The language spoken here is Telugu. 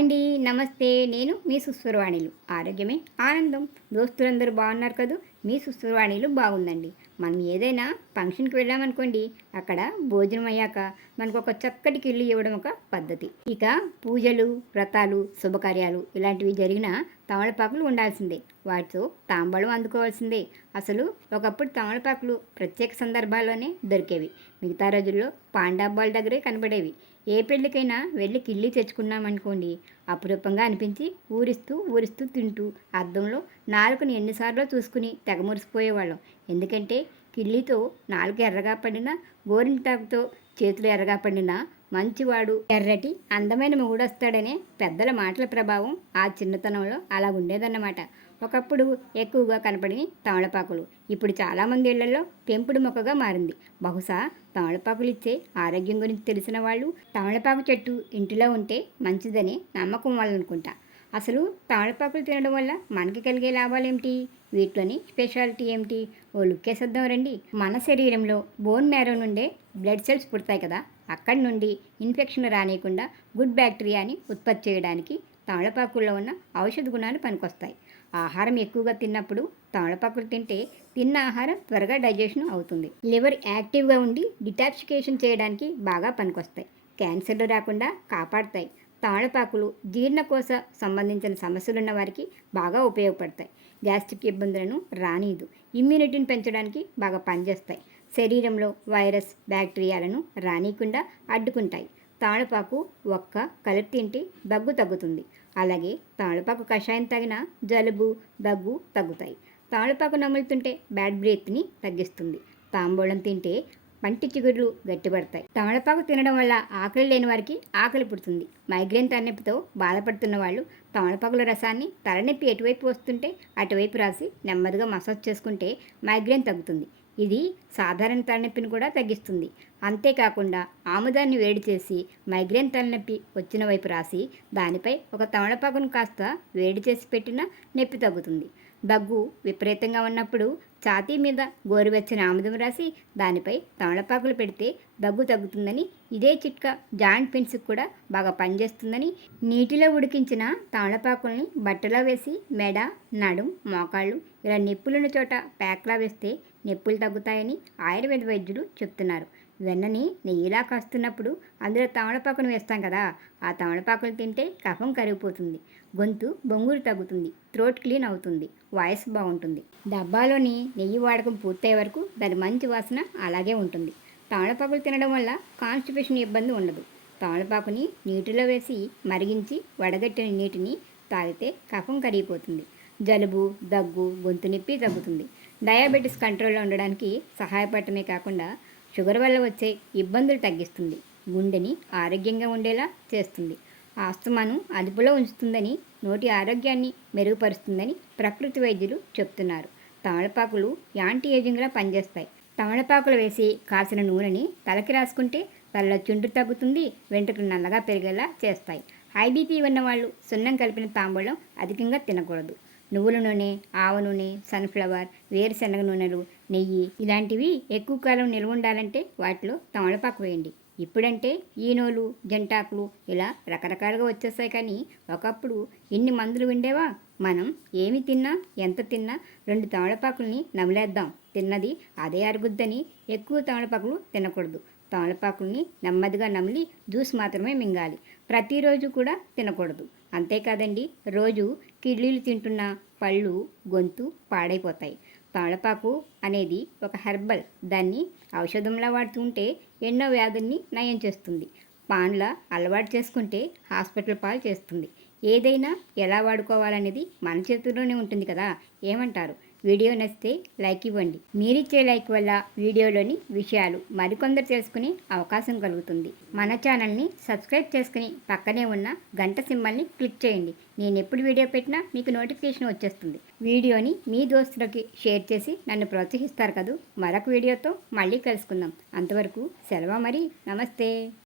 అండి. నమస్తే. నేను మీ సుస్వరవాణిలు. ఆరోగ్యమే ఆనందం. దోస్తులందరూ బాగున్నారు కదూ. మీ సుస్వరవాణిలు బాగుందండి. మనం ఏదైనా ఫంక్షన్కి వెళ్ళామనుకోండి, అక్కడ భోజనం అయ్యాక మనకు ఒక చక్కటి కిల్లి ఇవ్వడం ఒక పద్ధతి. ఇక పూజలు, వ్రతాలు, శుభకార్యాలు ఇలాంటివి జరిగిన తమలపాకులు ఉండాల్సిందే. వాటితో తాంబూలం అందుకోవాల్సిందే. అసలు ఒకప్పుడు తమలపాకులు ప్రత్యేక సందర్భాల్లోనే దొరికేవి. మిగతా రోజుల్లో పాండాబ్బాల దగ్గరే కనబడేవి. ఏ పెళ్ళికైనా వెళ్ళి కిళ్ళి తెచ్చుకున్నామనుకోండి, అపురూపంగా అనిపించి ఊరిస్తూ ఊరిస్తూ తింటూ అద్దంలో నాలుకని ఎన్నిసార్లు చూసుకుని తెగ మురిసిపోయేవాళ్ళం. ఎందుకంటే కిళ్ళితో నాలుక ఎర్రగా పడినా, గోరింటాకుతో చేతులు ఎర్రగా పడినా మంచివాడు, ఎర్రటి అందమైన మొగుడొస్తాడనే పెద్దల మాటల ప్రభావం ఆ చిన్నతనంలో అలా ఉండేదన్నమాట. ఒకప్పుడు ఎక్కువగా కనపడిన తమలపాకులు ఇప్పుడు చాలామంది ఇళ్లలో పెంపుడు మొక్కగా మారింది. బహుశా తమలపాకులు ఇచ్చే ఆరోగ్యం గురించి తెలిసిన వాళ్ళు తమలపాకు చెట్టు ఇంటిలో ఉంటే మంచిదని నమ్మకం వాళ్ళనుకుంటా. అసలు తమలపాకులు తినడం వల్ల మనకి కలిగే లాభాలేమిటి? వీటిలోని స్పెషాలిటీ ఏమిటి? ఓ లుక్కేసేద్దాం రండి. మన శరీరంలో బోన్ మ్యారో నుండే బ్లడ్ సెల్స్ పుడతాయి కదా. అక్కడి నుండి ఇన్ఫెక్షన్ రానియకుండా గుడ్ బ్యాక్టీరియాని ఉత్పత్తి చేయడానికి తమలపాకుల్లో ఉన్న ఔషధ గుణాలు పనికొస్తాయి. ఆహారం ఎక్కువగా తిన్నప్పుడు తమలపాకులు తింటే తిన్న ఆహారం త్వరగా డైజెషన్ అవుతుంది. లివర్ యాక్టివ్గా ఉండి డిటాక్సిఫికేషన్ చేయడానికి బాగా పనికొస్తాయి. క్యాన్సర్లు రాకుండా కాపాడతాయి. తమలపాకులు జీర్ణకోశ సంబంధించిన సమస్యలున్న వారికి బాగా ఉపయోగపడతాయి. గ్యాస్ట్రిక్ ఇబ్బందులను రానీయదు. ఇమ్యూనిటీని పెంచడానికి బాగా పనిచేస్తాయి. శరీరంలో వైరస్, బ్యాక్టీరియాలను రానీయకుండా అడ్డుకుంటాయి. తమలపాకు ఒక్క కలిపి తింటే దగ్గు తగ్గుతుంది. అలాగే తమలపాకు కషాయం తాగిన జలుబు, దగ్గు తగ్గుతాయి. తమలపాకు నములుతుంటే బ్యాడ్ బ్రీత్ని తగ్గిస్తుంది. తాంబూలం తింటే పంటి చిగుర్లు గట్టిపడతాయి. తమలపాకు తినడం వల్ల ఆకలి లేని వారికి ఆకలి పుడుతుంది. మైగ్రేన్ తలనొప్పితో బాధపడుతున్న వాళ్ళు తమలపాకుల రసాన్ని తలనొప్పి ఎటువైపు వస్తుంటే అటువైపు రాసి నెమ్మదిగా మసాజ్ చేసుకుంటే మైగ్రేన్ తగ్గుతుంది. ఇది సాధారణ తలనొప్పిని కూడా తగ్గిస్తుంది. అంతేకాకుండా ఆముదాన్ని వేడి చేసి మైగ్రేన్ తలనొప్పి వచ్చిన వైపు రాసి దానిపై ఒక తమలపాకును కాస్త వేడి చేసి పెట్టినా నొప్పి తగ్గుతుంది. దగ్గు విపరీతంగా ఉన్నప్పుడు ఛాతీ మీద గోరువెచ్చని ఆముదం రాసి దానిపై తమలపాకులు పెడితే దగ్గు తగ్గుతుందని, ఇదే చిట్కా జాయింట్ పెయిన్స్కి కూడా బాగా పనిచేస్తుందని, నీటిలో ఉడికించిన తమలపాకుల్ని బట్టలో వేసి మెడ, నడుం, మోకాళ్ళు ఇలా నొప్పులున్న చోట ప్యాక్లా వేస్తే నొప్పులు తగ్గుతాయని ఆయుర్వేద వైద్యులు చెప్తున్నారు. వెన్నని నెయ్యిలా కాస్తున్నప్పుడు అందులో తమలపాకును వేస్తాం కదా, ఆ తమలపాకులు తింటే కఫం కరిగిపోతుంది. గొంతు బొంగురు తగ్గుతుంది. థ్రోట్ క్లీన్ అవుతుంది. వాయిస్ బాగుంటుంది. డబ్బాలోని నెయ్యి వాడకం పూర్తయ్యే వరకు దాని మంచి వాసన అలాగే ఉంటుంది. తమలపాకులు తినడం వల్ల కాన్స్టిపేషన్ ఇబ్బంది ఉండదు. తమలపాకుని నీటిలో వేసి మరిగించి వడగట్టిన నీటిని తాగితే కఫం కరిగిపోతుంది. జలుబు, దగ్గు, గొంతు నొప్పి తగ్గుతుంది. డయాబెటీస్ కంట్రోల్లో ఉండడానికి సహాయపడటమే కాకుండా షుగర్ వల్ల వచ్చే ఇబ్బందులు తగ్గిస్తుంది. గుండెని ఆరోగ్యంగా ఉండేలా చేస్తుంది. ఆస్తమాను అదుపులో ఉంచుతుందని, నోటి ఆరోగ్యాన్ని మెరుగుపరుస్తుందని ప్రకృతి వైద్యులు చెప్తున్నారు. తమలపాకులు యాంటీ ఏజింగ్లా పనిచేస్తాయి. తమలపాకులు వేసి కాసిన నూనెని తలకి రాసుకుంటే తలలో చుండ్రు తగ్గుతుంది. వెంట్రుకలు నల్లగా పెరిగేలా చేస్తాయి. హై బీపీ ఉన్నవాళ్ళు సున్నం కలిపిన తాంబూలం అధికంగా తినకూడదు. నువ్వుల నూనె, ఆవ నూనె, సన్ఫ్లవర్, వేరుశనగ నూనెలు, నెయ్యి ఇలాంటివి ఎక్కువ కాలం నిల్వ ఉండాలంటే వాటిలో తమలపాకు వేయండి. ఇప్పుడంటే ఈనోలు, జంటాకులు ఇలా రకరకాలుగా వచ్చేస్తాయి. కానీ ఒకప్పుడు ఇన్ని మందులు ఉండేవా? మనం ఏమి తిన్నా, ఎంత తిన్నా 2 తమలపాకుల్ని నమిలేద్దాం. తిన్నది అదే అరుగుద్దని ఎక్కువ తమలపాకులు తినకూడదు. తమలపాకుల్ని నెమ్మదిగా నమిలి జ్యూస్ మాత్రమే మింగాలి. ప్రతిరోజు కూడా తినకూడదు. అంతేకాదండి, రోజు కిడ్నీలు తింటున్న పళ్ళు, గొంతు పాడైపోతాయి. తమలపాకు అనేది ఒక హెర్బల్. దాన్ని ఔషధంలా వాడుతుంటే ఎన్నో వ్యాధుల్ని నయం చేస్తుంది. పాన్లా అలవాటు చేసుకుంటే హాస్పిటల్ పాలు చేస్తుంది. ఏదైనా ఎలా వాడుకోవాలనేది మన చేతుల్లోనే ఉంటుంది కదా. ఏమంటారు? వీడియో నచ్చితే లైక్ ఇవ్వండి. మీరిచ్చే లైక్ వల్ల వీడియోలోని విషయాలు మరికొందరు తెలుసుకునే అవకాశం కలుగుతుంది. మన ఛానల్ని సబ్స్క్రైబ్ చేసుకుని పక్కనే ఉన్న గంట సింబల్ని క్లిక్ చేయండి. నేను ఎప్పుడు వీడియో పెట్టినా మీకు నోటిఫికేషన్ వచ్చేస్తుంది. వీడియోని మీ దోస్తులకి షేర్ చేసి నన్ను ప్రోత్సహిస్తారు కదూ. మరొక వీడియోతో మళ్ళీ కలుసుకుందాం. అంతవరకు సెలవు మరి. నమస్తే.